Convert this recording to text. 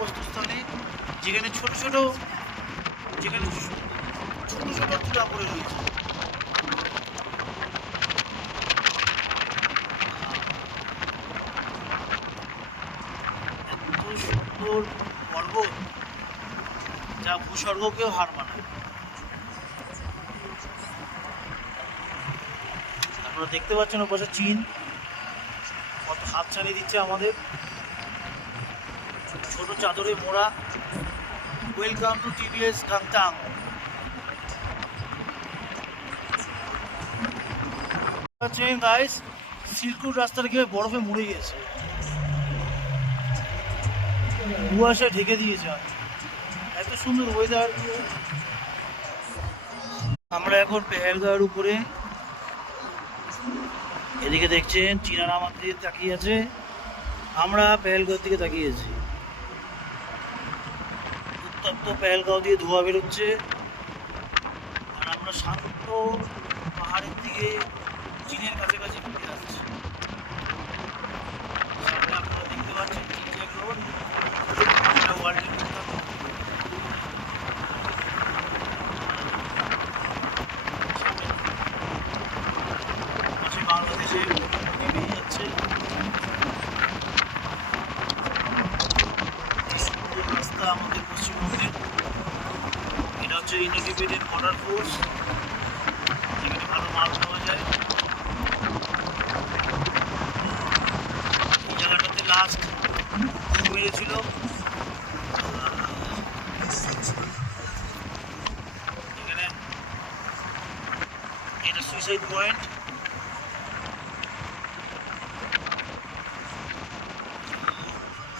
বস্তুস্থলে যেখানে ছোট ছোট তুলা পড়ে রয়েছে। এত সুন্দর পর্বত যা ভূস্বর্গকেও হার মানায়। আপনারা দেখতে পাচ্ছেন ওপাশে চীন কত হাতছানি দিচ্ছে আমাদের, ছোট চাদরে মোড়া। Welcome to TVS Gangtok. Guys, silk route রাস্তাটা গিয়ে বরফে মুড়ে গেছে, কুয়াশা ঢেকে দিয়েছে। এত সুন্দর ওয়েদার। আমরা এখন পেহেলগাঁওয়ের উপরে, এদিকে দেখছেন চীনারা আমার দিকে তাকিয়ে আছে, আমরা পেহেলগাঁও দিকে তাকিয়েছি। উত্তপ্ত পেহেলগাঁও দিয়ে ধোঁয়া বেরোচ্ছে, আর আমরা শান্ত পাহাড়ের দিকে চীনের কাছাকাছি ঘুরে আসছি। সামনে আপনারা দেখতে পাচ্ছেন জিনজিয়াং রোড, এটা ওয়ার্ল্ডের বাংলাদেশে বেরিয়ে যাচ্ছে। রাস্তা আমাদের পশ্চিমবঙ্গের, এটা হচ্ছে ইন্ডিপেন্ডেন্ট বর্ডার ফোর্স, যেখানে ভালো মাল পাওয়া যায়। এই জায়গাটাতে লাস্ট মেরেছিল